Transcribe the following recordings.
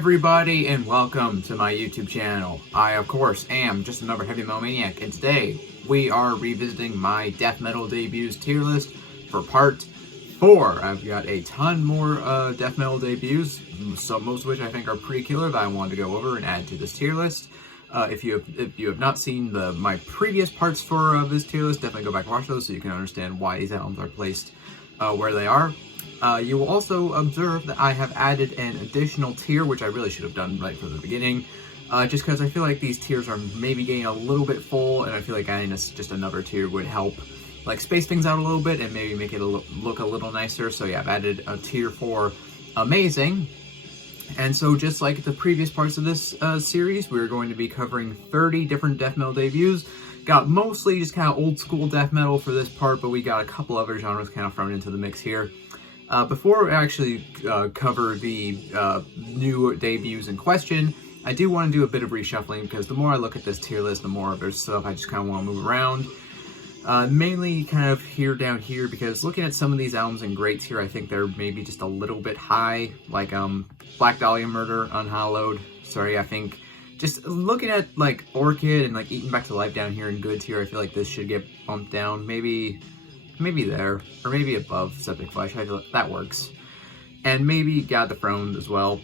everybody, and welcome to my YouTube channel. I, of course, am just another Heavy Metal Maniac, and today we are revisiting my death metal debuts tier list for part 4. I've got a ton more death metal debuts, most of which I think are pretty killer that I wanted to go over and add to this tier list. If you have not seen my previous parts for this tier list, definitely go back and watch those so you can understand why these albums are placed where they are. You will also observe that I have added an additional tier, which I really should have done right from the beginning, just because I feel like these tiers are maybe getting a little bit full, and I feel like adding just another tier would help like space things out a little bit and maybe make it look a little nicer. So yeah, I've added a tier for Amazing. And so just like the previous parts of this series, we're going to be covering 30 different death metal debuts. Got mostly just kind of old school death metal for this part, but we got a couple other genres kind of thrown into the mix here. Before we actually cover the new debuts in question, I do want to do a bit of reshuffling, because the more I look at this tier list, the more there's stuff I just kind of want to move around. Mainly kind of down here, because looking at some of these albums and greats here, I think they're maybe just a little bit high, like Black Dahlia Murder, Unhallowed. Sorry, I think just looking at like Orchid and like Eaten Back to Life down here in good tier, I feel like this should get bumped down, maybe there, or maybe above Septic Flesh. I feel like that works. And maybe God Dethroned as well.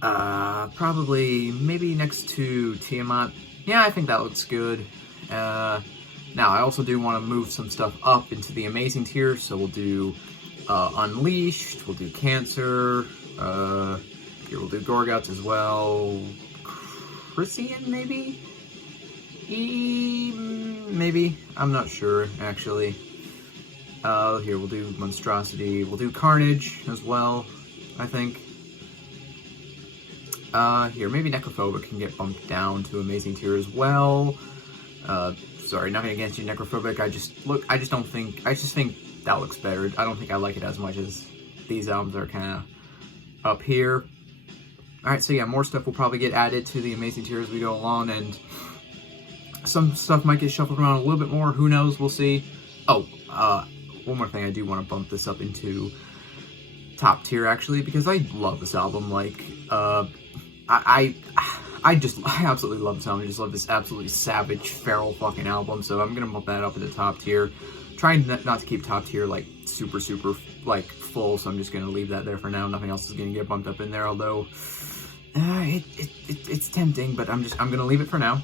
Probably maybe next to Tiamat. Yeah, I think that looks good. Now, I also do want to move some stuff up into the Amazing tier, so we'll do Unleashed, we'll do Cancer, here we'll do Gorguts as well, Chrysian maybe? Maybe? I'm not sure, actually. Here we'll do Monstrosity, we'll do Carnage as well, I think. Here, maybe Necrophobic can get bumped down to Amazing tier as well. Sorry, nothing against you, Necrophobic. I just think that looks better. I don't think I like it as much as these albums are kind of up here. Alright, so yeah, more stuff will probably get added to the Amazing tier as we go along, and some stuff might get shuffled around a little bit more. Who knows? We'll see. Oh, one more thing, I do want to bump this up into top tier, actually, because I love this album. Like, I absolutely love this album. I just love this absolutely savage, feral fucking album. So I'm gonna bump that up into top tier. Trying not to keep top tier like super like full. So I'm just gonna leave that there for now. Nothing else is gonna get bumped up in there. Although it's tempting, but I'm gonna leave it for now.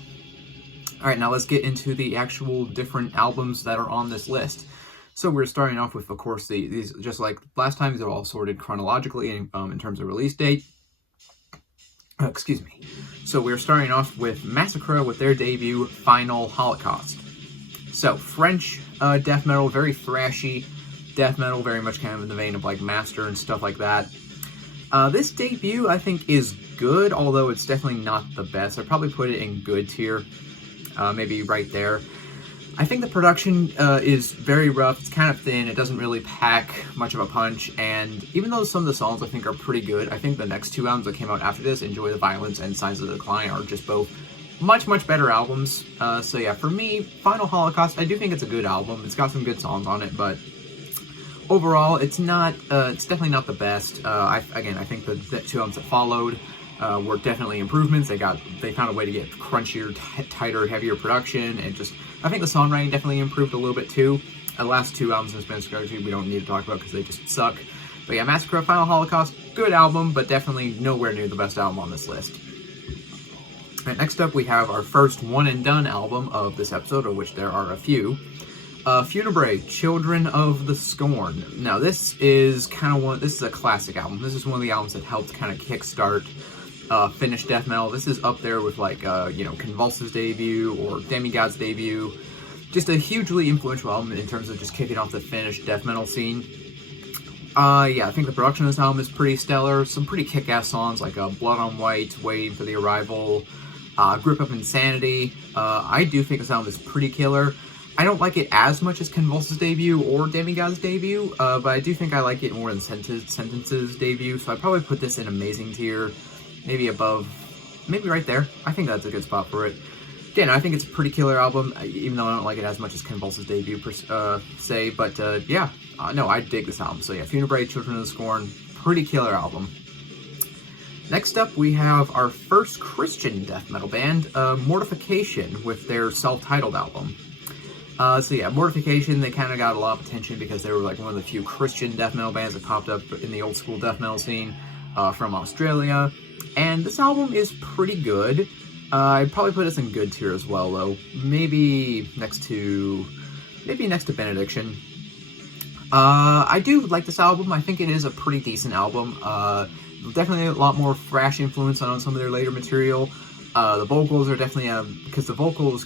All right, now let's get into the actual different albums that are on this list. So we're starting off with, of course, these just like last time. These are all sorted chronologically in terms of release date. Excuse me. So we're starting off with Massacre with their debut, Final Holocaust. So, French death metal, very thrashy death metal, very much kind of in the vein of like Master and stuff like that. This debut, I think, is good, although it's definitely not the best. I'd probably put it in good tier, maybe right there. I think the production is very rough. It's kind of thin. It doesn't really pack much of a punch. And even though some of the songs I think are pretty good, I think the next two albums that came out after this, Enjoy the Violence and Signs of the Decline, are just both much better albums. So yeah, for me, Final Holocaust, I do think it's a good album. It's got some good songs on it, but overall, it's not. It's definitely not the best. I think the two albums that followed were definitely improvements. They found a way to get crunchier, tighter, heavier production, and just. I think the songwriting definitely improved a little bit too. The last two albums in Spanish we don't need to talk about because they just suck. But yeah, Massacre, Final Holocaust, good album, but definitely nowhere near the best album on this list. Alright, next up we have our first one and done album of this episode, of which there are a few. Funebrae, Children of the Scorn. Now this is this is a classic album. This is one of the albums that helped kind of kickstart Finnish death metal. This is up there with like Convulsive's debut or Demigod's debut. Just a hugely influential album in terms of just kicking off the Finnish death metal scene. Yeah, I think the production of this album is pretty stellar. Some pretty kick-ass songs like Blood on White, Waiting for the Arrival, Grip of Insanity. I do think this album is pretty killer. I don't like it as much as Convulsive's debut or Demigod's debut, but I do think I like it more than Sentence's debut, so I'd probably put this in Amazing tier. Maybe above, maybe right there. I think that's a good spot for it. Again, I think it's a pretty killer album, even though I don't like it as much as Convulsive's debut, say. But yeah, no, I dig this album. So yeah, Funebrae, Children of the Scorn, pretty killer album. Next up, we have our first Christian death metal band, Mortification, with their self-titled album. So yeah, Mortification, they kind of got a lot of attention because they were like one of the few Christian death metal bands that popped up in the old school death metal scene from Australia. And this album is pretty good. I'd probably put this in good tier as well, though. Maybe next to Benediction. I do like this album. I think it is a pretty decent album. Definitely a lot more thrash influence on some of their later material. The vocals are definitely, because the vocals,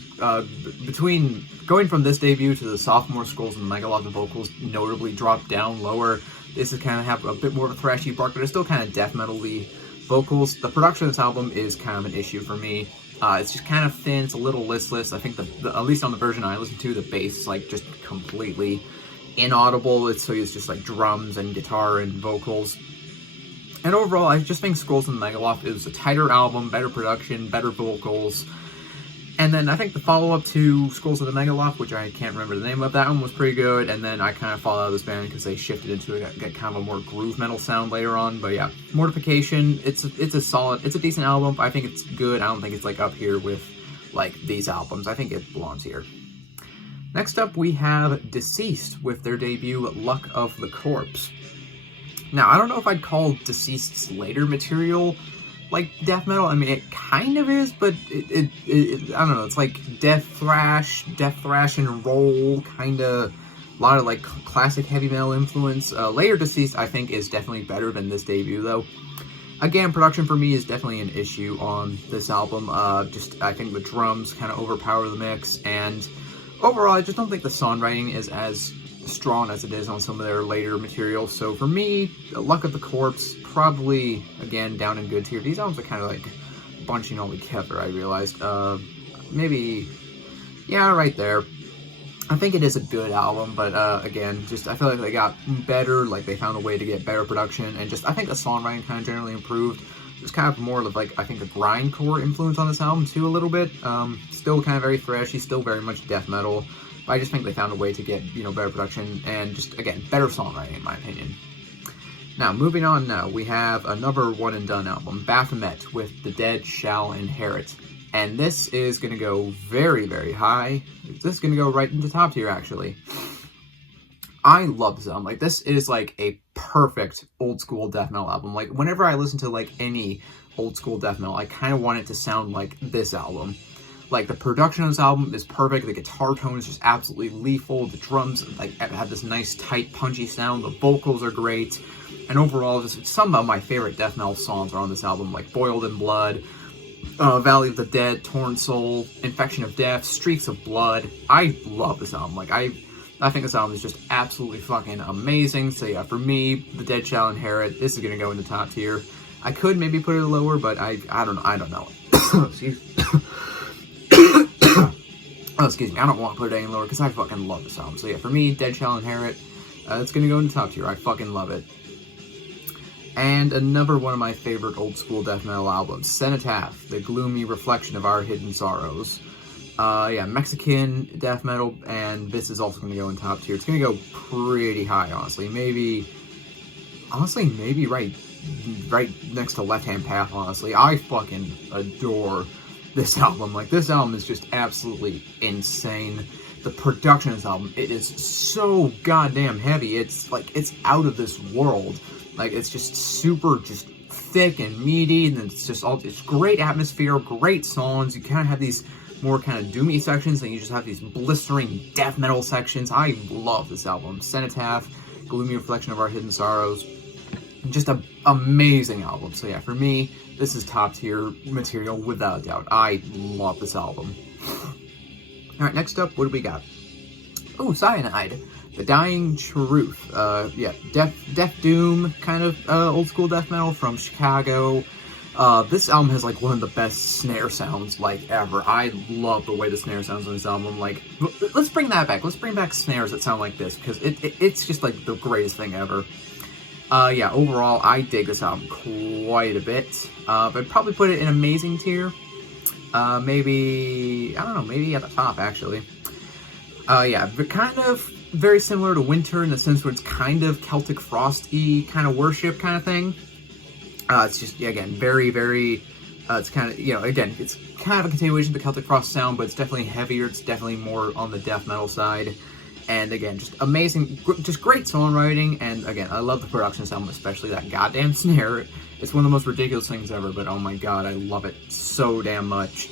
between going from this debut to the sophomore Skulls and Megaloth, the vocals notably drop down lower. This is kind of have a bit more of a thrashy bark, but it's still kind of death metal-y vocals. The production of this album is kind of an issue for me. It's just kind of thin, it's a little listless. I think at least on the version I listened to, the bass is like just completely inaudible. It's just like drums and guitar and vocals. And overall, I just think Skulls and Megaloth is a tighter album, better production, better vocals. And then I think the follow-up to Skulls of the Megaloth, which I can't remember the name of, that one was pretty good. And then I kind of fall out of this band because they shifted into kind of a more groove metal sound later on. But yeah, Mortification, it's a decent album. I think it's good. I don't think it's like up here with like these albums. I think it belongs here. Next up, we have Deceased with their debut, Luck of the Corpse. Now, I don't know if I'd call Deceased's later material like death metal. I mean, it kind of is, but it I don't know, it's like death thrash and roll, kind of a lot of like classic heavy metal influence. Later Deceased, I think, is definitely better than this debut, though. Again, production for me is definitely an issue on this album. I think the drums kind of overpower the mix, and overall, I just don't think the songwriting is as strong as it is on some of their later material. So for me, Luck of the Corpse, probably, again, down in good tier. These albums are kind of like bunching all together, I realized. Maybe, yeah, right there. I think it is a good album, but again, just I feel like they got better, like they found a way to get better production, and just I think the songwriting kind of generally improved. There's kind of more of like, I think, a grindcore influence on this album too, a little bit. Still kind of very thrashy, still very much death metal. But I just think they found a way to get, better production and just, again, better songwriting, in my opinion. Now, moving on now, we have another one-and-done album, Baphomet, with The Dead Shall Inherit. And this is going to go very, very high. This is going to go right into top tier, actually. I love this album. Like, this is, like, a perfect old-school death metal album. Like, whenever I listen to, like, any old-school death metal, I kind of want it to sound like this album. Like, the production of this album is perfect. The guitar tone is just absolutely lethal. The drums, like, have this nice, tight, punchy sound. The vocals are great. And overall, just some of my favorite death metal songs are on this album, like Boiled in Blood, Valley of the Dead, Torn Soul, Infection of Death, Streaks of Blood. I love this album. Like, I think this album is just absolutely fucking amazing. So yeah, for me, The Dead Shall Inherit, this is going to go in the top tier. I could maybe put it lower, but I don't know. Excuse me. Oh, excuse me, I don't want to put it any lower because I fucking love this album. So yeah, for me, Dead Shall Inherit, it's going to go in the top tier. I fucking love it. And another one of my favorite old school death metal albums, Cenotaph, the gloomy reflection of our hidden sorrows. Yeah, Mexican death metal, and this is also going to go in top tier. It's going to go pretty high, honestly. Maybe right next to Left Hand Path, honestly. I fucking adore this album. Like, this album is just absolutely insane. The production of this album, it is so goddamn heavy. It's like, it's out of this world. Like, it's just super, just thick and meaty, and it's just all, it's great atmosphere, great songs. You kind of have these more kind of doomy sections, and you just have these blistering death metal sections. I love this album. Cenotaph, gloomy reflection of our hidden sorrows. Just an amazing album. So yeah, for me, this is top tier material without a doubt. I love this album. Alright, next up, what do we got? Oh, Cyanide. The Dying Truth. Yeah, Death Doom, kind of old school death metal from Chicago. This album has like one of the best snare sounds like ever. I love the way the snare sounds on this album. Like, let's bring that back. Let's bring back snares that sound like this, because it's just like the greatest thing ever. Yeah, overall, I dig this album quite a bit. I'd probably put it in amazing tier. Maybe, I don't know, maybe at the top, actually. Yeah, but kind of very similar to Winter in the sense where it's kind of Celtic Frost-y kind of worship kind of thing. It's just, yeah, again, very, very, it's kind of, again, it's kind of a continuation of the Celtic Frost sound, but it's definitely heavier. It's definitely more on the death metal side. And again, just amazing, just great songwriting. And again, I love the production sound, especially that goddamn snare. It's one of the most ridiculous things ever, but oh my god, I love it so damn much.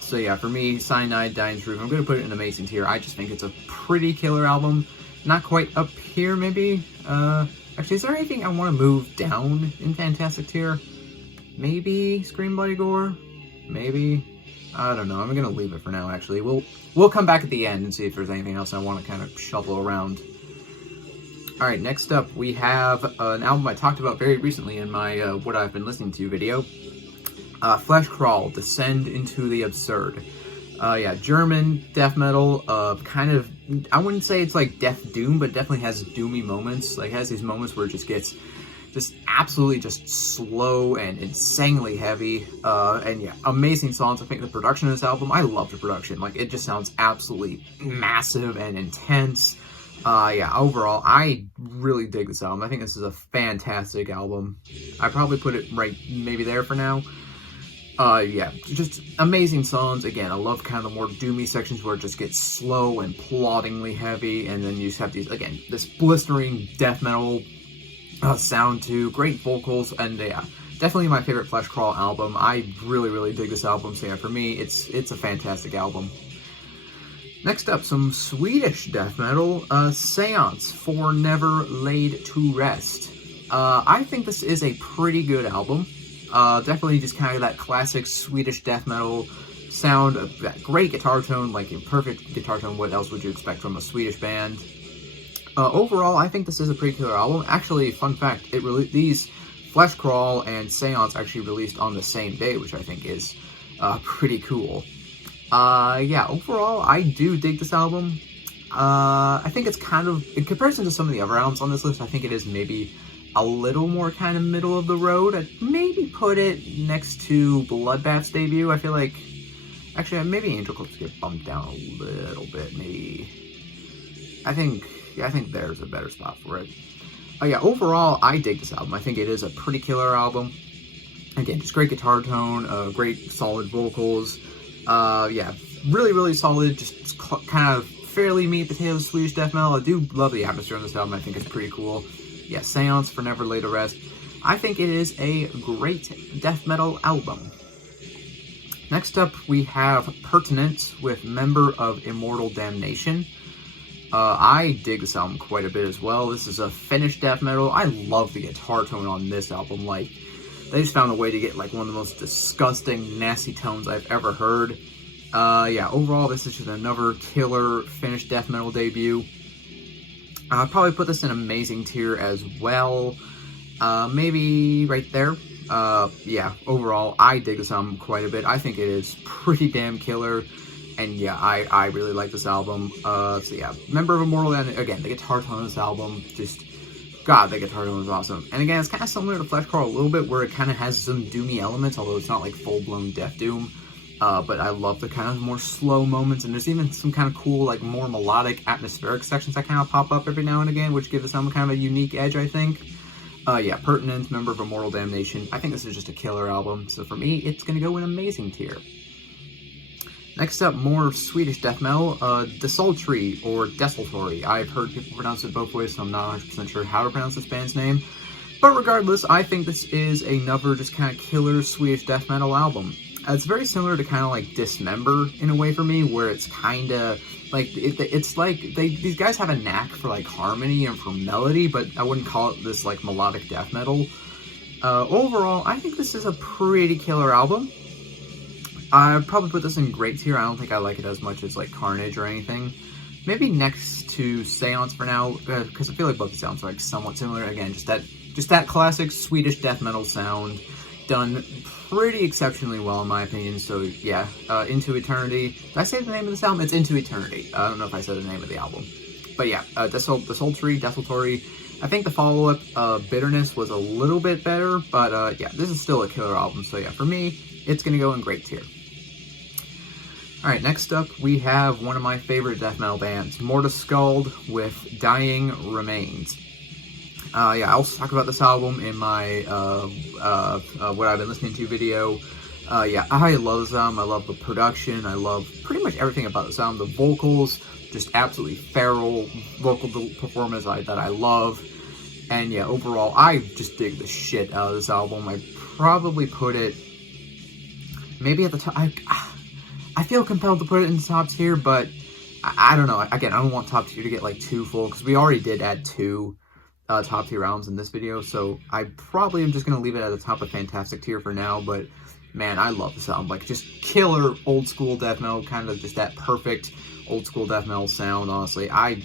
So yeah, for me, Cyanide, Dying Truth, I'm going to put it in amazing tier. I just think it's a pretty killer album. Not quite up here, maybe. Actually, is there anything I want to move down in Fantastic tier? Maybe Scream Bloody Gore? Maybe? I don't know. I'm going to leave it for now, actually. We'll come back at the end and see if there's anything else I want to kind of shuffle around. Alright, next up we have an album I talked about very recently in my What I've Been Listening To video. Fleshcrawl, Descend into the Absurd. Yeah, German death metal, kind of, I wouldn't say it's like death doom, but definitely has doomy moments. Like, has these moments where it just gets just absolutely just slow and insanely heavy. And yeah, amazing songs. I think the production of this album, I love the production. Like, it just sounds absolutely massive and intense. Yeah, overall, I really dig this album. I think this is a fantastic album. I probably put it right maybe there for now. Yeah, just amazing songs. Again, I love kind of the more doomy sections where it just gets slow and ploddingly heavy, and then you just have these, again, this blistering death metal sound too. Great vocals, and yeah, definitely my favorite Fleshcrawl album. I really, really dig this album, so yeah, for me, it's a fantastic album. Next up, some Swedish death metal, Seance for Never Laid to Rest. I think this is a pretty good album. Definitely just kind of that classic Swedish death metal sound, that great guitar tone, like a perfect guitar tone. What else would you expect from a Swedish band? Overall, I think this is a pretty killer album. Actually, fun fact, these Fleshcrawl and Seance actually released on the same day, which I think is pretty cool. Yeah, overall, I do dig this album. I think it's kind of, in comparison to some of the other albums on this list, I think it is maybe a little more kind of middle of the road. I'd maybe put it next to Bloodbath's debut. I feel like, actually, maybe Angel Clips get bumped down a little bit. Maybe, I think there's a better spot for it. Yeah, overall, I dig this album. I think it is a pretty killer album. Again, just great guitar tone, great solid vocals. Yeah, really, really solid, just kind of fairly meat potatoes Swedish death metal. I do love the atmosphere on this album. I think it's pretty cool. Yeah, Seance for Never Laid to Rest. I think it is a great death metal album. Next up, we have Pertinent with Member of Immortal Damnation. I dig this album quite a bit as well. This is a Finnish death metal. I love the guitar tone on this album. Like, they just found a way to get like one of the most disgusting, nasty tones I've ever heard. Yeah, overall, this is just another killer Finnish death metal debut. I'd probably put this in amazing tier as well. Maybe right there. Yeah, overall, I dig this album quite a bit. I think it is pretty damn killer. And yeah, I really like this album. So yeah, Member of Immortal, and again, the guitar tone of this album, just, God, the guitar tone is awesome. And again, it's kind of similar to Fleshcrawl a little bit, where it kind of has some doomy elements, although it's not like full-blown death doom. But I love the kind of more slow moments, and there's even some kind of cool, like, more melodic, atmospheric sections that kind of pop up every now and again, which give this album kind of a unique edge, I think. Yeah, Pertinent, Member of Immortal Damnation. I think this is just a killer album, so for me, it's going to go in amazing tier. Next up, more Swedish death metal, Desultory, or Desultory. I've heard people pronounce it both ways, so I'm not 100% sure how to pronounce this band's name. But regardless, I think this is another just kind of killer Swedish death metal album. It's very similar to kind of like Dismember in a way for me, where it's kind of like, it's like these guys have a knack for like harmony and for melody, but I wouldn't call it this like melodic death metal. Overall, I think this is a pretty killer album. I'd probably put this in great tier. I don't think I like it as much as like Carnage or anything. Maybe next to Seance for now, because I feel like both the sounds are like somewhat similar. Again, just that classic Swedish death metal sound, done pretty exceptionally well in my opinion. So yeah, Into Eternity. Did I say the name of this album? It's Into Eternity. I don't know if I said the name of the album, but yeah, Desultory. I think the follow-up, Bitterness, was a little bit better, but yeah, this is still a killer album. So yeah, for me, it's gonna go in great tier. Alright, next up we have one of my favorite death metal bands, Mortiskald with Dying Remains. Yeah, I also talked about this album in my what I've been listening to video. Yeah, I love this album. I love the production. I love pretty much everything about this album. The vocals, just absolutely feral vocal performance that I love. And yeah, overall, I just dig the shit out of this album. I probably put it maybe at the top. I feel compelled to put it in the top tier, but I don't know. Again, I don't want top tier to get like too full, because we already did add 2 top tier albums in this video, so I probably am just going to leave it at the top of Fantastic tier for now. But man, I love this album. Like, just killer old school death metal, kind of just that perfect old school death metal sound. Honestly, I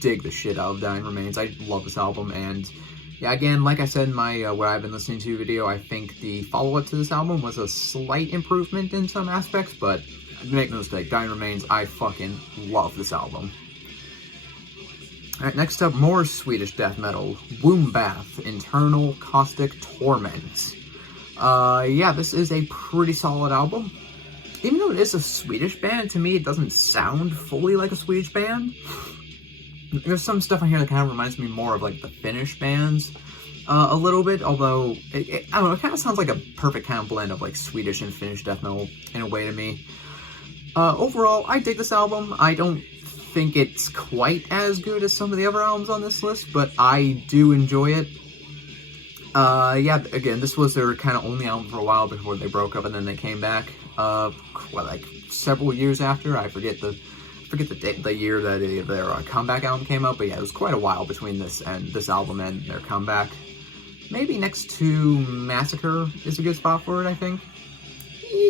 dig the shit out of Dying Remains. I love this album. And yeah, again, like I said in my what I've been listening to video, I think the follow-up to this album was a slight improvement in some aspects, but make no mistake, Dying Remains, I fucking love this album. Alright, next up, more Swedish death metal. Wombbath, Internal Caustic Torment. Yeah, this is a pretty solid album. Even though it is a Swedish band, to me it doesn't sound fully like a Swedish band. There's some stuff on here that kind of reminds me more of like the Finnish bands a little bit, although, I don't know, it kind of sounds like a perfect kind of blend of like Swedish and Finnish death metal in a way to me. Overall, I dig this album. I don't think it's quite as good as some of the other albums on this list, but I do enjoy it. Yeah, again, this was their kind of only album for a while before they broke up, and then they came back, like several years after. I forget the year that their comeback album came out, but yeah, it was quite a while between this album and their comeback. Maybe next to Massacre is a good spot for it, I think.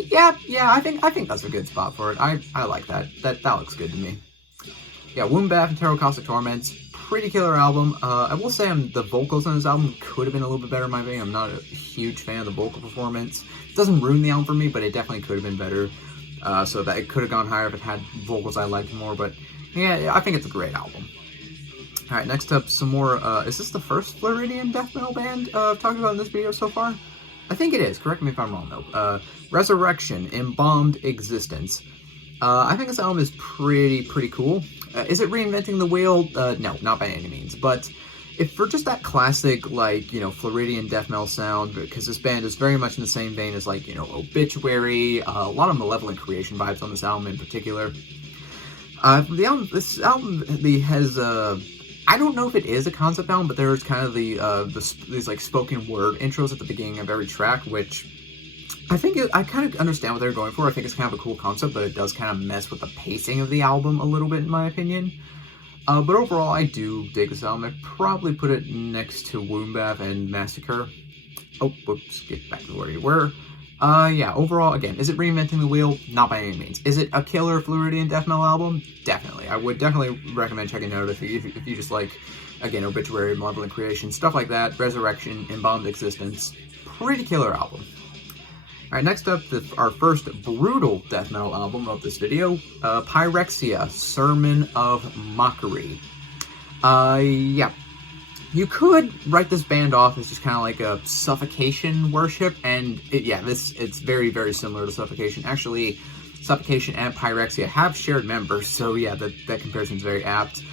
Yeah, I think that's a good spot for it. I like that. That looks good to me. Yeah, Wombbath, Internal Caustic Torment, pretty killer album. I will say the vocals on this album could have been a little bit better in my opinion. I'm not a huge fan of the vocal performance. It doesn't ruin the album for me, but it definitely could have been better. So that it could have gone higher if it had vocals I liked more. But yeah, I think it's a great album. Alright, next up, some more, is this the first Floridian death metal band I've talked about in this video so far? I think it is, correct me if I'm wrong though. Resurrection, Embalmed Existence. I think this album is pretty cool. Is it reinventing the wheel? No, not by any means. But if for just that classic, like, you know, Floridian death metal sound, because this band is very much in the same vein as, like, you know, Obituary, a lot of Malevolent Creation vibes on this album in particular. This album has, I don't know if it is a concept album, but there's kind of these like spoken word intros at the beginning of every track, which I kind of understand what they're going for. I think it's kind of a cool concept, but it does kind of mess with the pacing of the album a little bit, in my opinion. But overall, I do dig this album. I'd probably put it next to Wombbath and Massacre. Oh, whoops, get back to where you were. Yeah, overall, again, is it reinventing the wheel? Not by any means. Is it a killer Floridian death metal album? Definitely. I would definitely recommend checking it out if you just like, again, Obituary, Malevolent Creation, stuff like that, Resurrection, Embalmed Existence. Pretty killer album. Alright, next up, our first brutal death metal album of this video, Pyrexia, Sermon of Mockery. Yeah. You could write this band off as just kind of like a Suffocation worship, and it's very similar to Suffocation. Actually, Suffocation and Pyrexia have shared members, so yeah, that comparison is very apt.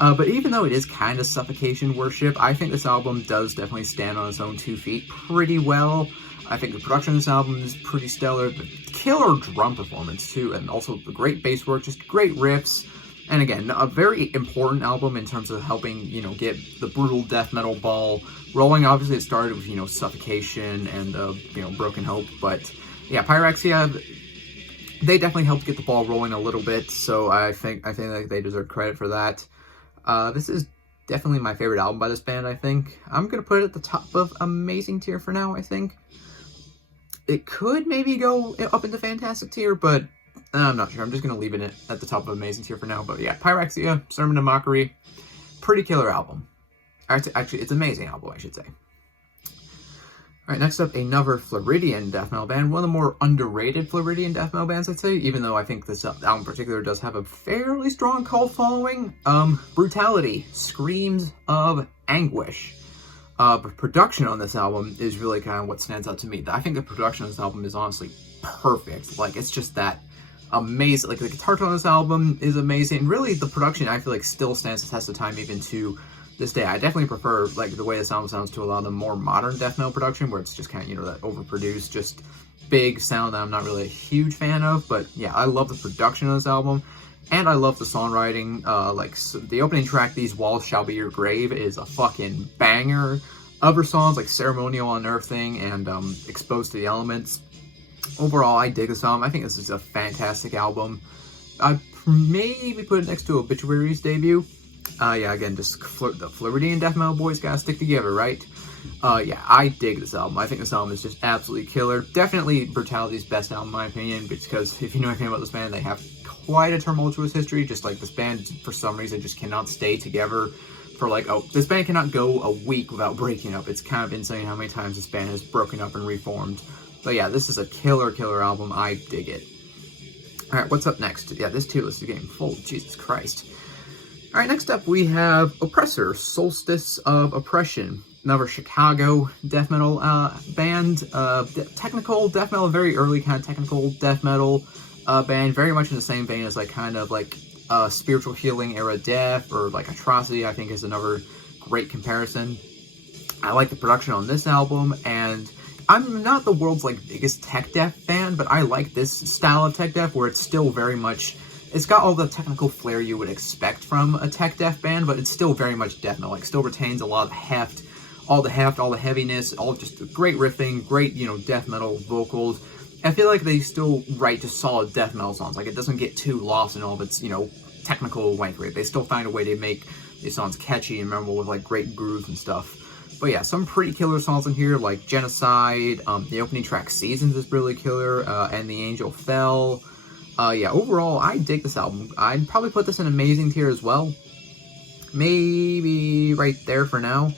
But even though it is kind of Suffocation worship, I think this album does definitely stand on its own 2 feet pretty well. I think the production of this album is pretty stellar. The killer drum performance, too, and also the great bass work, just great riffs. And again, a very important album in terms of helping, you know, get the brutal death metal ball rolling. Obviously, it started with, you know, Suffocation and, you know, Broken Hope. But, yeah, Pyrexia, they definitely helped get the ball rolling a little bit. So I think like they deserve credit for that. This is definitely my favorite album by this band, I think. I'm going to put it at the top of Amazing tier for now, I think. It could maybe go up into Fantastic tier, but I'm not sure. I'm just going to leave it at the top of Amazing tier for now. But yeah, Pyrexia, Sermon of Mockery, pretty killer album. Actually, it's an amazing album, I should say. Alright, next up, another Floridian death metal band. One of the more underrated Floridian death metal bands, I'd say, even though I think this album in particular does have a fairly strong cult following. Brutality, Screams of Anguish. But production on this album is really kind of what stands out to me. I think the production on this album is honestly perfect. Like, it's just that amazing. Like, the guitar tone on this album is amazing. Really, the production, I feel like, still stands the test of time even to this day. I definitely prefer like the way the sound sounds to a lot of the more modern death metal production, where it's just kind of, you know, that overproduced, just big sound that I'm not really a huge fan of. But yeah, I love the production of this album, and I love the songwriting. Like so the opening track, "These Walls Shall Be Your Grave," is a fucking banger. Other songs like "Ceremonial Unearthing" and "Exposed to the Elements." Overall, I dig this album. I think this is a fantastic album. I'd maybe put it next to Obituary's debut. Yeah, again, just the Floridian death metal boys gotta stick together, right? Yeah, I dig this album. I think this album is just absolutely killer. Definitely Brutality's best album, in my opinion, because if you know anything about this band, they have quite a tumultuous history. Just like this band, for some reason, just cannot stay together for like, oh, this band cannot go a week without breaking up. It's kind of insane how many times this band has broken up and reformed. But yeah, this is a killer album. I dig it. Alright, what's up next? Yeah, this tier list is getting full. Jesus Christ. Alright, next up we have Oppressor, Solstice of Oppression. Another Chicago death metal band. Technical death metal, very early kind of technical death metal band. Very much in the same vein as like kind of like Spiritual Healing era death, or like Atrocity, I think is another great comparison. I like the production on this album, and I'm not the world's like biggest tech death fan, but I like this style of tech death where it's still very much, it's got all the technical flair you would expect from a tech death band, but it's still very much death metal. Like, still retains a lot of heft, all the heaviness, all just great riffing, great, you know, death metal vocals. I feel like they still write just solid death metal songs. Like, it doesn't get too lost in all of its, you know, technical wankery. They still find a way to make these songs catchy and memorable with like great grooves and stuff. But yeah, some pretty killer songs in here, like Genocide, the opening track Seasons is really killer, and The Angel Fell. Yeah, overall, I dig this album. I'd probably put this in amazing tier as well. Maybe right there for now.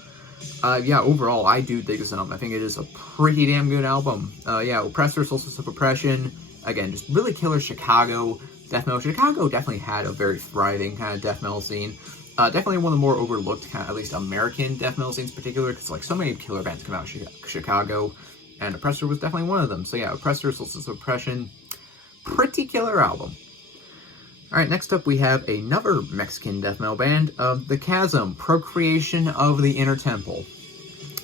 Yeah, overall, I do dig this album. I think it is a pretty damn good album. Yeah, Oppressor, Solstice of Oppression. Again, just really killer Chicago death metal. Chicago definitely had a very thriving kind of death metal scene. Definitely one of the more overlooked, kind of, at least American death metal scenes in particular, because like so many killer bands come out of Chicago, and Oppressor was definitely one of them. So yeah, Oppressor, Solstice of Oppression, pretty killer album. Alright, next up we have another Mexican death metal band, The Chasm, Procreation of the Inner Temple.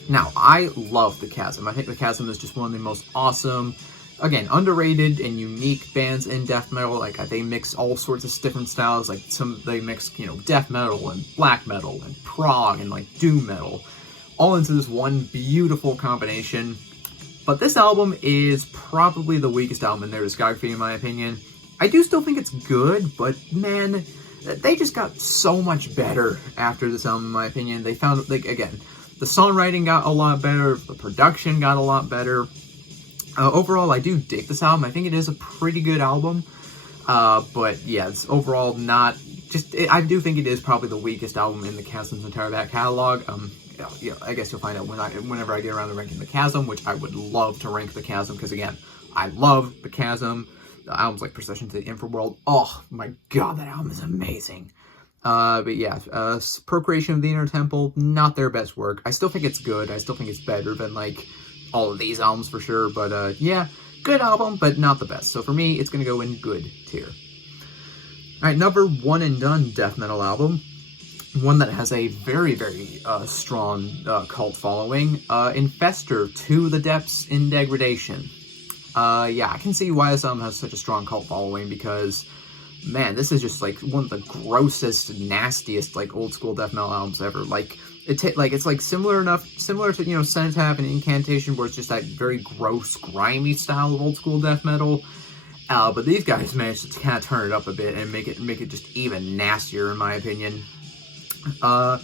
Now, I love The Chasm. I think The Chasm is just one of the most awesome, again, underrated and unique bands in death metal. Like, they mix all sorts of different styles. Like, they mix, you know, death metal and black metal and prog and, like, doom metal all into this one beautiful combination. But this album is probably the weakest album in their discography, in my opinion. I do still think it's good, but, man, they just got so much better after this album, in my opinion. They found, like, again, the songwriting got a lot better, the production got a lot better. Overall, I do dig this album. I think it is a pretty good album. But yeah, it's overall not just. I do think it is probably the weakest album in the Chasm's entire back catalog. Yeah, I guess you'll find out whenever I get around to ranking the Chasm, which I would love to rank the Chasm, because again, I love the Chasm. The albums like Procession to the Infraworld. Oh my god, that album is amazing. But yeah, Procreation of the Inner Temple, not their best work. I still think it's good. I still think it's better than like all of these albums for sure, but yeah, good album, but not the best. So for me, it's gonna go in good tier. Alright, another one and done death metal album, one that has a very, very strong cult following, Infestor, To the Depths in Degradation. Yeah, I can see why this album has such a strong cult following, because, man, this is just like one of the grossest, nastiest, like, old school death metal albums ever. Like, it's like similar to, you know, Cenotaph and Incantation, where it's just that very gross, grimy style of old school death metal. But these guys managed to kind of turn it up a bit and make it just even nastier, in my opinion. I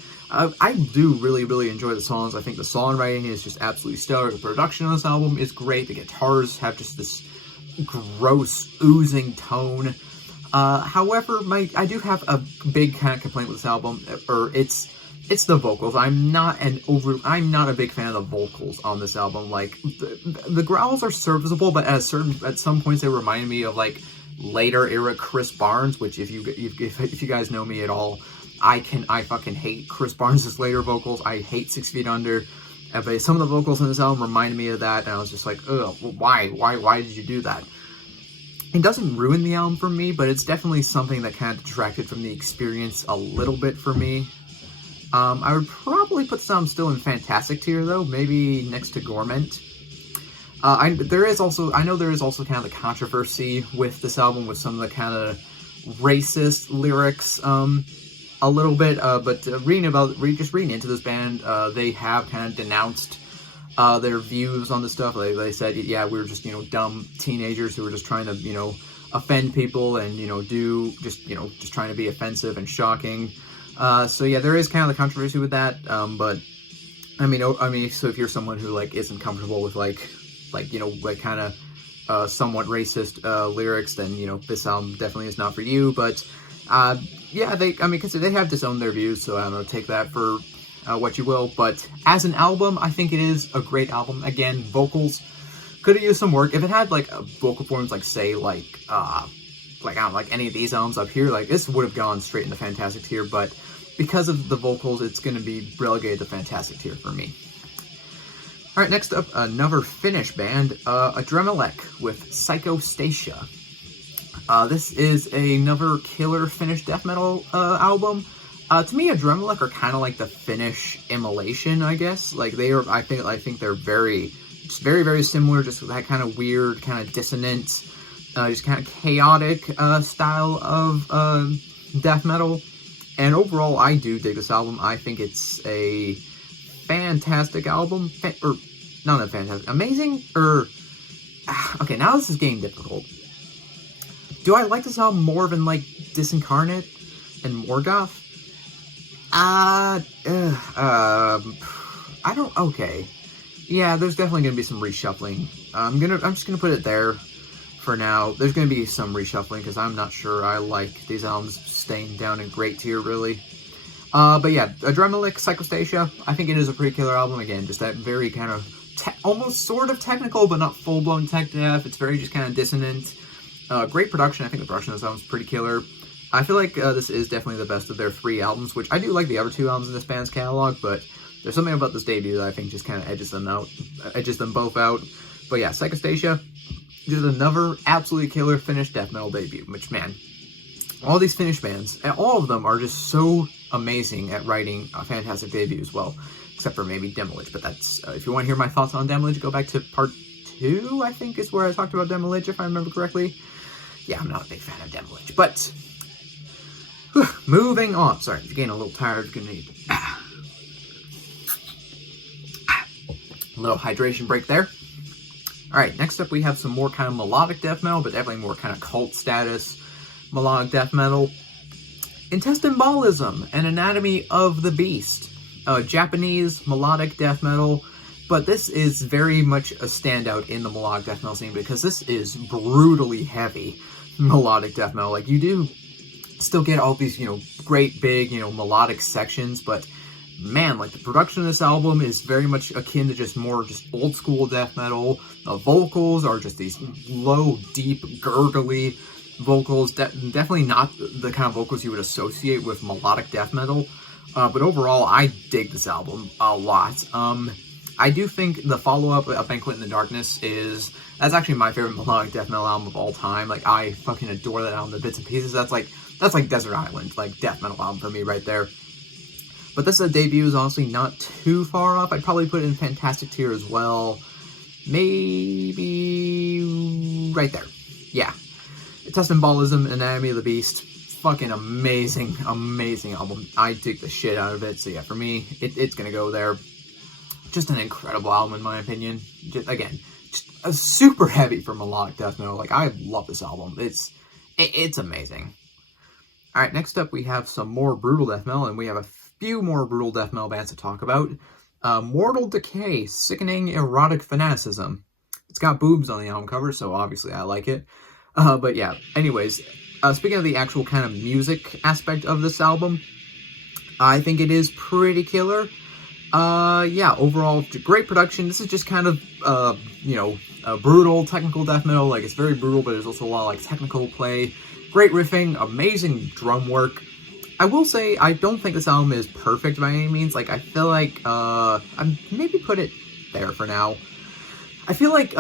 do really, really enjoy the songs. I think the songwriting is just absolutely stellar. The production on this album is great. The guitars have just this gross, oozing tone. However, I do have a big kind of complaint with this album, or it's the vocals. I'm not a big fan of the vocals on this album. Like, the growls are serviceable, but at some points they reminded me of like later era Chris Barnes, which if you guys know me at all, I fucking hate Chris Barnes' later vocals. I hate 6 Feet Under. But some of the vocals in this album reminded me of that, and I was just like, ugh, why did you do that? It doesn't ruin the album for me, but it's definitely something that kind of detracted from the experience a little bit for me. I would probably put some still in Fantastic tier though, maybe next to Gorment. I know there is also kind of the controversy with this album with some of the kind of racist lyrics, a little bit. But just reading into this band, they have kind of denounced their views on the stuff. They said, yeah, we were just dumb teenagers who were just trying to offend people and just trying to be offensive and shocking. So yeah, there is kind of the controversy with that. But I mean, so if you're someone who isn't comfortable with kind of somewhat racist lyrics, then this album definitely is not for you. But yeah, because they have disowned their views, so I don't know, take that for what you will. But as an album, I think it is a great album. Again, vocals could have used some work. If it had vocal forms say I don't know, any of these albums up here, this would have gone straight in the Fantastic tier. But because of the vocals, it's going to be relegated to Fantastic tier for me. All right, next up, another Finnish band, Adremelec with Psychostasia. This is another killer Finnish death metal album. To me, Adremelec are kind of like the Finnish Immolation, I guess. They are. I think they're very, very similar. Just with that kind of weird, kind of dissonant, just kind of chaotic style of death metal. And overall, I do dig this album. I think it's a fantastic album, or not that fantastic, amazing, or okay, now this is getting difficult. Do I like this album more than Disincarnate and Morgoth? I don't. Okay, yeah, there's definitely gonna be some reshuffling. I'm just gonna put it there for now. There's gonna be some reshuffling because I'm not sure I like these albums staying down in great tier really. But yeah, Adremelec, Psychostasia, I think it is a pretty killer album. Again, just that very kind of almost sort of technical, but not full-blown tech death. It's very just kind of dissonant. Great production. I think the production of this album is pretty killer. I feel like this is definitely the best of their 3 albums, which I do like the other 2 albums in this band's catalog, but there's something about this debut that I think just kind of edges them both out. But yeah, Psychostasia is another absolutely killer Finnish death metal debut, which, man, all these Finnish bands, and all of them are just so amazing at writing a fantastic debut as well, except for maybe Demilich. But that's, if you want to hear my thoughts on Demilich, go back to part 2, I think is where I talked about Demilich, if I remember correctly. Yeah, I'm not a big fan of Demilich, but moving on. Sorry, I'm getting a little tired. Gonna need a little hydration break there. All right, next up we have some more kind of melodic death metal, but definitely more kind of cult status melodic death metal. Intestinalism and Anatomy of the Beast, Japanese melodic death metal, but this is very much a standout in the melodic death metal scene because this is brutally heavy melodic death metal. You do still get all these, great big, melodic sections, but man, the production of this album is very much akin to just old school death metal. The vocals are just these low, deep, gurgly vocals, definitely not the kind of vocals you would associate with melodic death metal, but overall I dig this album a lot. I do think the follow-up, A Banquet in the Darkness, that's actually my favorite melodic death metal album of all time. I fucking adore that album to bits and pieces. That's like Desert Island, death metal album for me right there. But this debut is honestly not too far off. I'd probably put it in Fantastic tier as well. Maybe right there. Yeah. Intestinalism, Anatomy of the Beast, fucking amazing album. I dig the shit out of it. So yeah, for me, it's gonna go there. Just an incredible album in my opinion. Just super heavy for melodic death metal. I love this album. It's amazing. All right, next up we have some more brutal death metal, and we have a few more brutal death metal bands to talk about. Mortal Decay, Sickening Erotic Fanaticism. It's got boobs on the album cover, so obviously I like it. But yeah, anyways, speaking of the actual kind of music aspect of this album, I think it is pretty killer. Yeah, overall, great production. This is just kind of, brutal, technical death metal. It's very brutal, but there's also a lot of, technical play. Great riffing, amazing drum work. I will say, I don't think this album is perfect by any means. I feel like, I'd maybe put it there for now. I feel like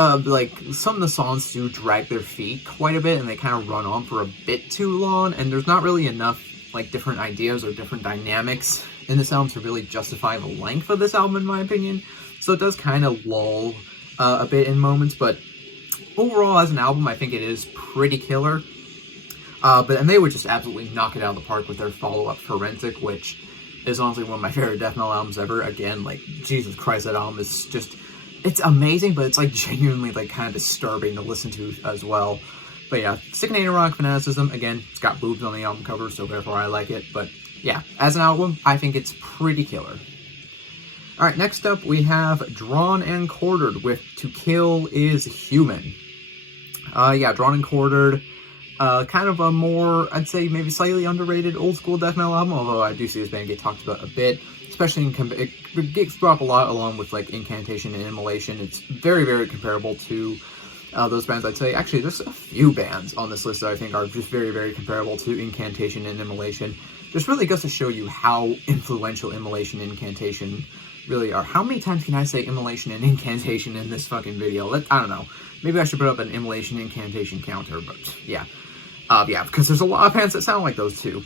some of the songs do drag their feet quite a bit, and they kind of run on for a bit too long, and there's not really enough, different ideas or different dynamics in this album to really justify the length of this album, in my opinion. So it does kind of lull a bit in moments, but overall as an album, I think it is pretty killer. And they would just absolutely knock it out of the park with their follow-up, Forensic, which is honestly one of my favorite death metal albums ever. Again, like, Jesus Christ, that album is just, it's amazing, but it's like genuinely like kind of disturbing to listen to as well. But yeah, Sickening Neurotic Fanaticism, again, it's got boobs on the album cover, so therefore I like it. But yeah, as an album, I think it's pretty killer. Alright, next up we have Drawn and Quartered with To Kill Is Human. Yeah, Drawn and Quartered, kind of a more, I'd say, maybe slightly underrated old school death metal album, although I do see this band get talked about a bit, especially it gets brought up a lot along with like Incantation and Immolation. It's very, very comparable to those bands, I'd say. Actually, there's a few bands on this list that I think are just very, very comparable to Incantation and Immolation. Just really goes to show you how influential Immolation and Incantation really are. How many times can I say Immolation and Incantation in this fucking video? I don't know. Maybe I should put up an Immolation Incantation counter, but yeah. Yeah, because there's a lot of bands that sound like those two.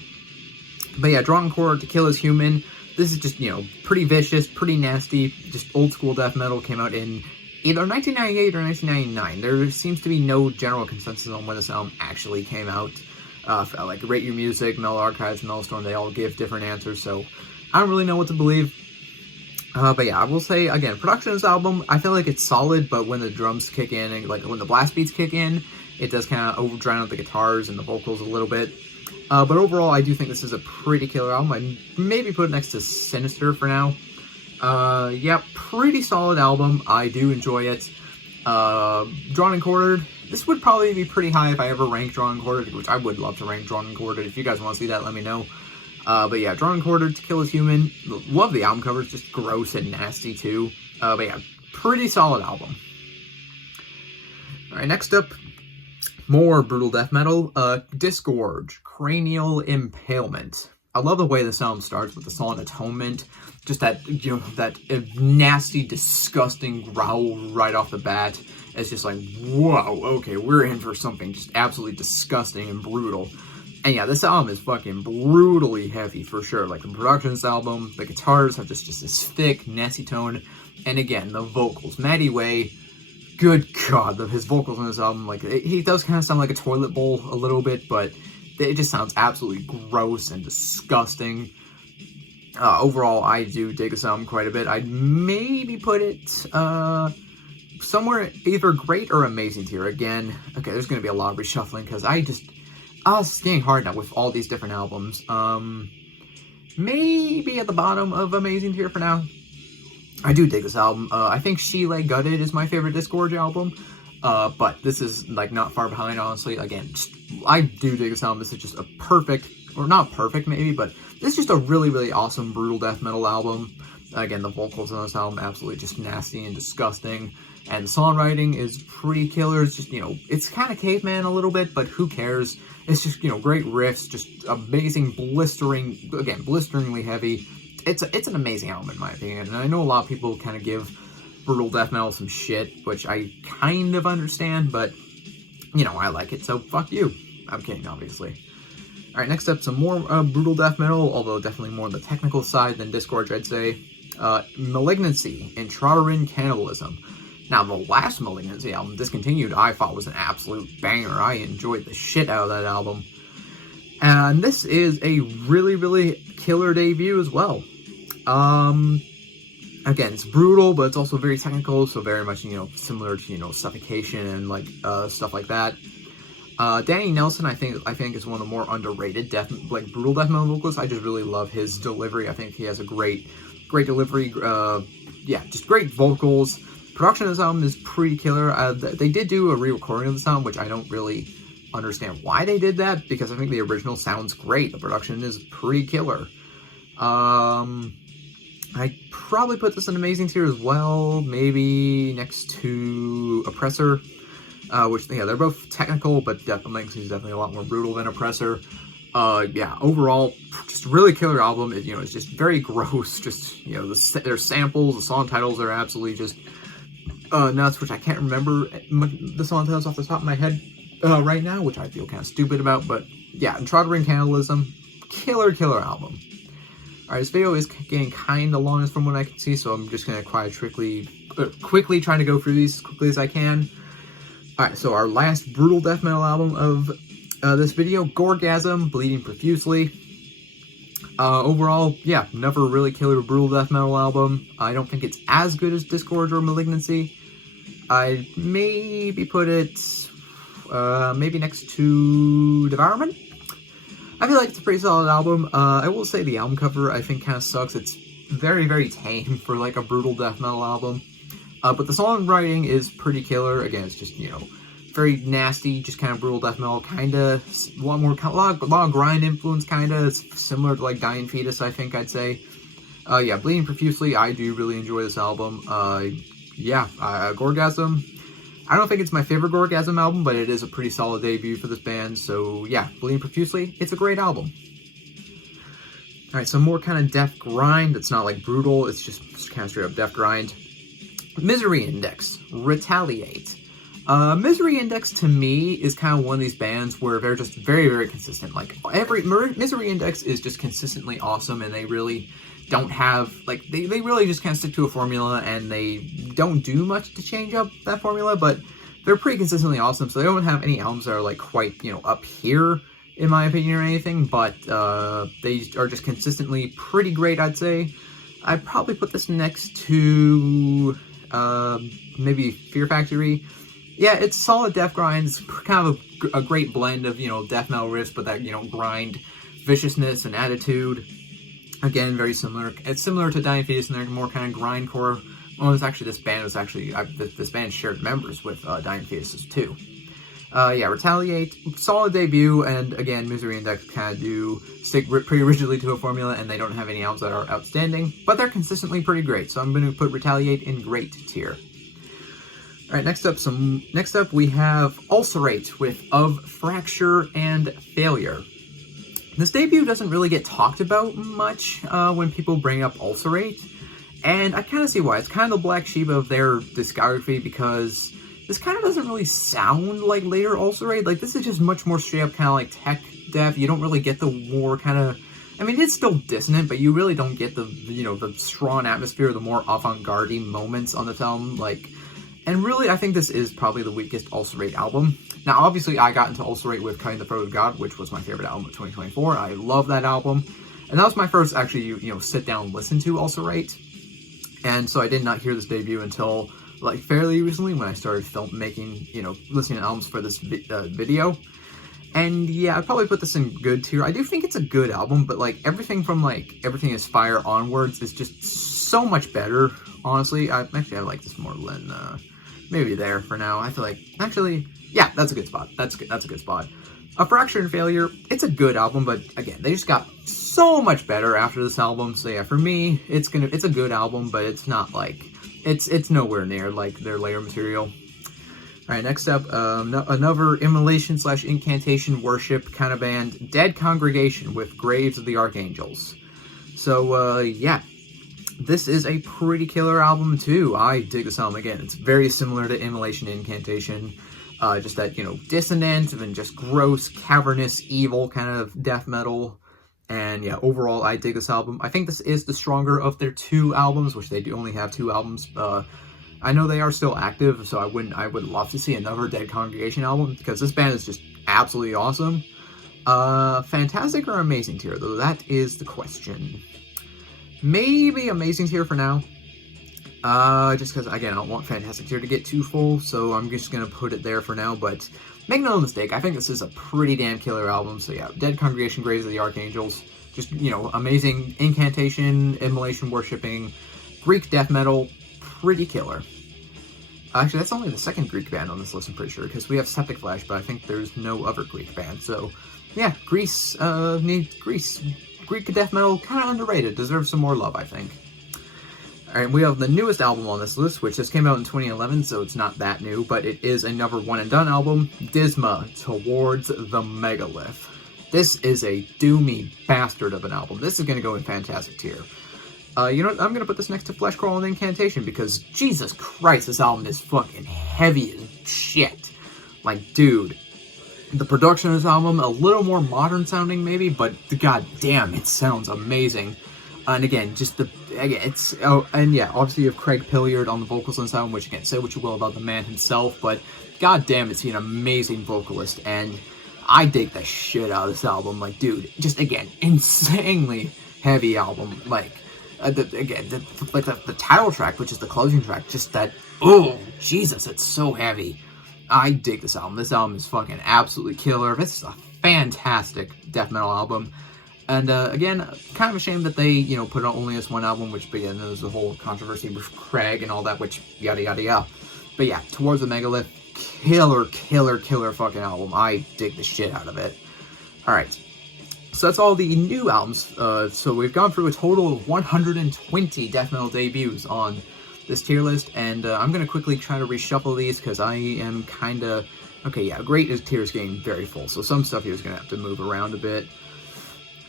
But yeah, Drawn and Quartered, To Kill Is Human. This is just, you know, pretty vicious, pretty nasty, just old school death metal. Came out in either 1998 or 1999. There seems to be no general consensus on when this album actually came out. Like Rate Your Music, Metal Archives, Metalstorm, they all give different answers, so I don't really know what to believe. But yeah, I will say, again, production of this album, I feel like it's solid, but when the drums kick in, and like when the blast beats kick in, it does kind of drown out the guitars and the vocals a little bit. But overall, I do think this is a pretty killer album. I'd maybe put it next to Sinister for now. Yeah, pretty solid album. I do enjoy it. Drawn and Quartered, this would probably be pretty high if I ever ranked Drawn and Quartered, which I would love to rank Drawn and Quartered. If you guys want to see that, let me know. But yeah, Drawn and Quartered, To Kill Is Human. Love the album cover. It's just gross and nasty too. But yeah, pretty solid album. Alright, next up, more brutal death metal. Disgorge, Cranial Impalement. I love the way this album starts with the song Atonement. Just that, you know, that nasty, disgusting growl right off the bat. It's just like, whoa, okay, we're in for something just absolutely disgusting and brutal. And yeah, this album is fucking brutally heavy for sure. Like the production of this album, the guitars have just this thick, nasty tone. And again, the vocals. Matty Way, good God, his vocals on this album, like, he does kind of sound like a toilet bowl a little bit, but it just sounds absolutely gross and disgusting. Overall, I do dig this album quite a bit. I'd maybe put it somewhere either great or amazing tier. Again, okay, there's going to be a lot of reshuffling because it's getting hard now with all these different albums. Maybe at the bottom of amazing tier for now. I do dig this album. I think She Lay Gutted is my favorite Disgorge album. But this is, like, not far behind, honestly. Again, I do dig this album. This is just a perfect, or not perfect maybe, but this is just a really, really awesome brutal death metal album. Again, the vocals on this album, absolutely just nasty and disgusting. And the songwriting is pretty killer. It's just, you know, it's kind of caveman a little bit, but who cares? It's just, you know, great riffs, just amazing, blisteringly heavy. It's an amazing album in my opinion, and I know a lot of people kind of give brutal death metal some shit, which I kind of understand, but, you know, I like it, so fuck you. I'm kidding, obviously. Alright, next up, some more brutal death metal, although definitely more on the technical side than Disgorge, I'd say. Malignancy, Intrauterine Cannibalism. Now, the last Malignancy album, Discontinued, I thought was an absolute banger. I enjoyed the shit out of that album. And this is a really, really killer debut as well. Again, it's brutal, but it's also very technical, so very much, you know, similar to, you know, Suffocation and, like, stuff like that. Danny Nelson, I think is one of the more underrated brutal death metal vocalists. I just really love his delivery. I think he has a great delivery. Yeah, just great vocals. Production of this album is pretty killer. They did do a re-recording of this album, which I don't really understand why they did that, because I think the original sounds great. The production is pretty killer. I'd probably put this in amazing tier as well, maybe next to Oppressor, which, yeah, they're both technical, but Malignancy is definitely a lot more brutal than Oppressor. Yeah, overall, just really killer album. You know, it's just very gross. Just, you know, their samples, the song titles are absolutely just nuts, which I can't remember the song titles off the top of my head right now, which I feel kind of stupid about, but yeah, Intrauterine Cannibalism, killer album. Alright, this video is getting kind of long from what I can see, so I'm just going to quickly trying to go through these as quickly as I can. Alright, so our last brutal death metal album of this video, Gorgasm, Bleeding Profusely. Overall, yeah, never really killer brutal death metal album. I don't think it's as good as Disgorge or Malignancy. I'd maybe put it maybe next to Devourment. I feel like it's a pretty solid album. I will say the album cover I think kind of sucks. It's very, very tame for like a brutal death metal album. But the songwriting is pretty killer. Again, it's just, you know, very nasty, just kind of brutal death metal, kind of a lot of grind influence, kind of. It's similar to like Dying Fetus, I think I'd say. Yeah, Bleeding Profusely, I do really enjoy this album. Yeah, Gorgasm. I don't think it's my favorite Gorgasm album, but it is a pretty solid debut for this band. So yeah, Bleeding Profusely, it's a great album. Alright, some more kind of death grind. It's not like brutal, it's just kind of straight up death grind. Misery Index, Retaliate. Misery Index to me is kind of one of these bands where they're just very, very consistent. Like Misery Index is just consistently awesome, and they really don't have, like, they really just kind of stick to a formula, and they don't do much to change up that formula, but they're pretty consistently awesome. So they don't have any albums that are like quite, you know, up here in my opinion or anything, but they are just consistently pretty great, I'd say. I'd probably put this next to maybe Fear Factory. Yeah, it's solid death grind. It's kind of a great blend of, you know, death metal riffs, but that, you know, grind viciousness and attitude. Again, very similar. It's similar to Dying Fetus, and they're more kind of grindcore. Well, it's actually, this band shared members with Dying Fetus too. Yeah, Retaliate, solid debut, and again, Misery Index kind of do stick pretty rigidly to a formula, and they don't have any albums that are outstanding, but they're consistently pretty great. So I'm going to put Retaliate in great tier. All right, next up we have Ulcerate with Of Fracture and Failure. This debut doesn't really get talked about much when people bring up Ulcerate, and I kind of see why. It's kind of the black sheep of their discography, because this kind of doesn't really sound like later Ulcerate. Like, this is just much more straight up kind of like tech death. You don't really get the more kind of, I mean, it's still dissonant, but you really don't get the, you know, the strong atmosphere, the more avant-garde moments on this album, like. And really, I think this is probably the weakest Ulcerate album. Now, obviously, I got into Ulcerate with Cutting the Throat of God, which was my favorite album of 2024. I love that album. And that was my first, actually, you know, sit-down listen to Ulcerate. And so I did not hear this debut until, like, fairly recently when I started listening to albums for this video. And yeah, I'd probably put this in good tier. I do think it's a good album, but, like, everything from, like, Everything Is Fire onwards is just so much better, honestly. I like this more than, maybe there for now. I feel like, actually, yeah, that's a good spot. That's a good spot. A Fracture and Failure, it's a good album, but again, they just got so much better after this album. So yeah, for me, it's a good album, but it's not like, it's nowhere near like their later material. All right, next up, another immolation/incantation worship kind of band, Dead Congregation with Graves of the Archangels. So yeah. This is a pretty killer album, too. I dig this album. Again, it's very similar to Immolation Incantation. Just that, you know, dissonant and just gross, cavernous, evil kind of death metal. And yeah, overall, I dig this album. I think this is the stronger of their two albums, which they do only have two albums. I know they are still active, so I would love to see another Dead Congregation album, because this band is just absolutely awesome. Fantastic or amazing tier, though? That is the question. Maybe amazing tier for now. Just because, again, I don't want fantastic tier to get too full, so I'm just going to put it there for now. But make no mistake, I think this is a pretty damn killer album. So yeah, Dead Congregation, Graves of the Archangels. Just, you know, amazing incantation, immolation worshipping, Greek death metal, pretty killer. Actually, that's only the second Greek band on this list, I'm pretty sure, because we have Septic Flesh, but I think there's no other Greek band. So yeah, Greece. Greek death metal, kind of underrated, deserves some more love, I think. Alright, we have the newest album on this list, which just came out in 2011, so it's not that new, but it is another one-and-done album, Disma, Towards the Megalith. This is a doomy bastard of an album. This is going to go in fantastic tier. You know what, I'm going to put this next to Fleshcrawl and Incantation, because Jesus Christ, this album is fucking heavy as shit. Like, dude. The production of this album, a little more modern sounding maybe, but god damn, it sounds amazing. And again, it's, oh, and yeah, obviously you have Craig Pilliard on the vocals on this album, which again, say what you will about the man himself, but god damn, is he an amazing vocalist, and I dig the shit out of this album. Like, dude, just again, insanely heavy album. Like, the title track, which is the closing track, just that, oh, Jesus, it's so heavy. I dig this album. This album is fucking absolutely killer. This is a fantastic death metal album. And again, kind of a shame that they, put out only this one album, which, again, there's the whole controversy with Craig and all that, which, yada, yada, yada. But yeah, Towards the Megalith, killer fucking album. I dig the shit out of it. Alright, so that's all the new albums. So we've gone through a total of 120 death metal debuts on this tier list, and I'm going to quickly try to reshuffle these, because I am kind of... Okay, yeah, Great is tier is getting very full, so some stuff here is going to have to move around a bit.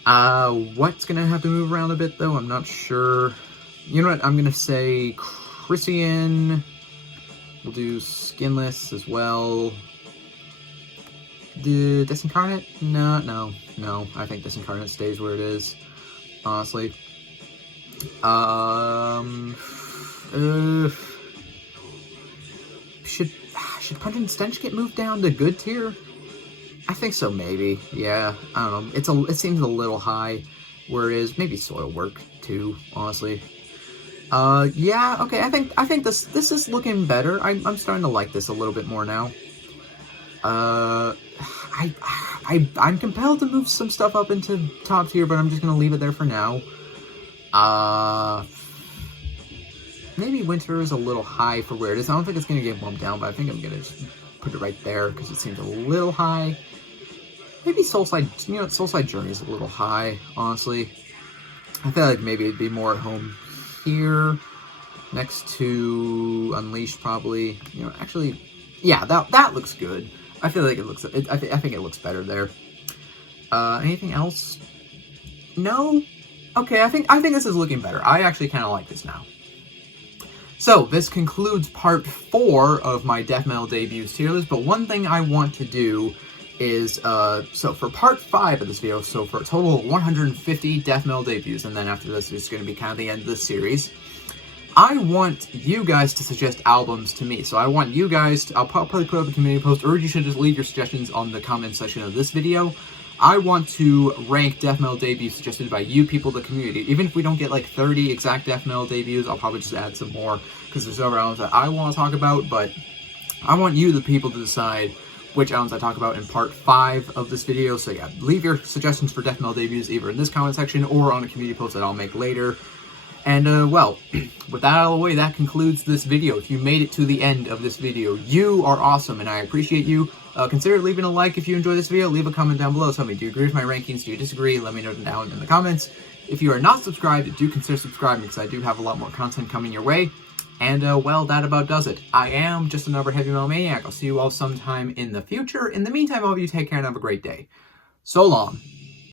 What's gonna have to move around a bit, though? I'm not sure. You know what? I'm gonna say Christian. We'll do Skinless as well. The Disincarnate? No. I think Disincarnate stays where it is, honestly. Should Pungent Stench get moved down to good tier? I think so, maybe. Yeah, I don't know. It seems a little high, whereas maybe Soilwork too, honestly. Yeah, okay. I think this is looking better. I'm starting to like this a little bit more now. I'm compelled to move some stuff up into top tier, but I'm just gonna leave it there for now. Maybe Winter is a little high for where it is. I don't think it's gonna get bumped down, but I think I'm gonna just put it right there because it seems a little high. Maybe Soulside, Soulside Journey is a little high, honestly. I feel like maybe it'd be more at home here, next to Unleashed, probably. Actually, yeah, that looks good. I feel like it looks. I think it looks better there. Anything else? No. Okay, I think this is looking better. I actually kind of like this now. So, this concludes part 4 of my death metal debuts tier list, but one thing I want to do is, so for part 5 of this video, so for a total of 150 death metal debuts, and then after this is going to be kind of the end of the series, I want you guys to suggest albums to me. So I want you guys to, I'll probably put up a community post, or you should just leave your suggestions on the comment section of this video. I want to rank death metal debuts suggested by you people, the community. Even if we don't get like 30 exact death metal debuts, I'll probably just add some more, because there's other albums that I want to talk about, but I want you, the people, to decide which albums I talk about in part 5 of this video. So yeah, leave your suggestions for death metal debuts either in this comment section or on a community post that I'll make later. And, well, with that out of the way, that concludes this video. If you made it to the end of this video, you are awesome, and I appreciate you. Consider leaving a like if you enjoyed this video. Leave a comment down below. Tell me, do you agree with my rankings? Do you disagree? Let me know down in the comments. If you are not subscribed, do consider subscribing, because I do have a lot more content coming your way. And, well, that about does it. I am just another Heavy Metal Maniac. I'll see you all sometime in the future. In the meantime, all of you take care and have a great day. So long.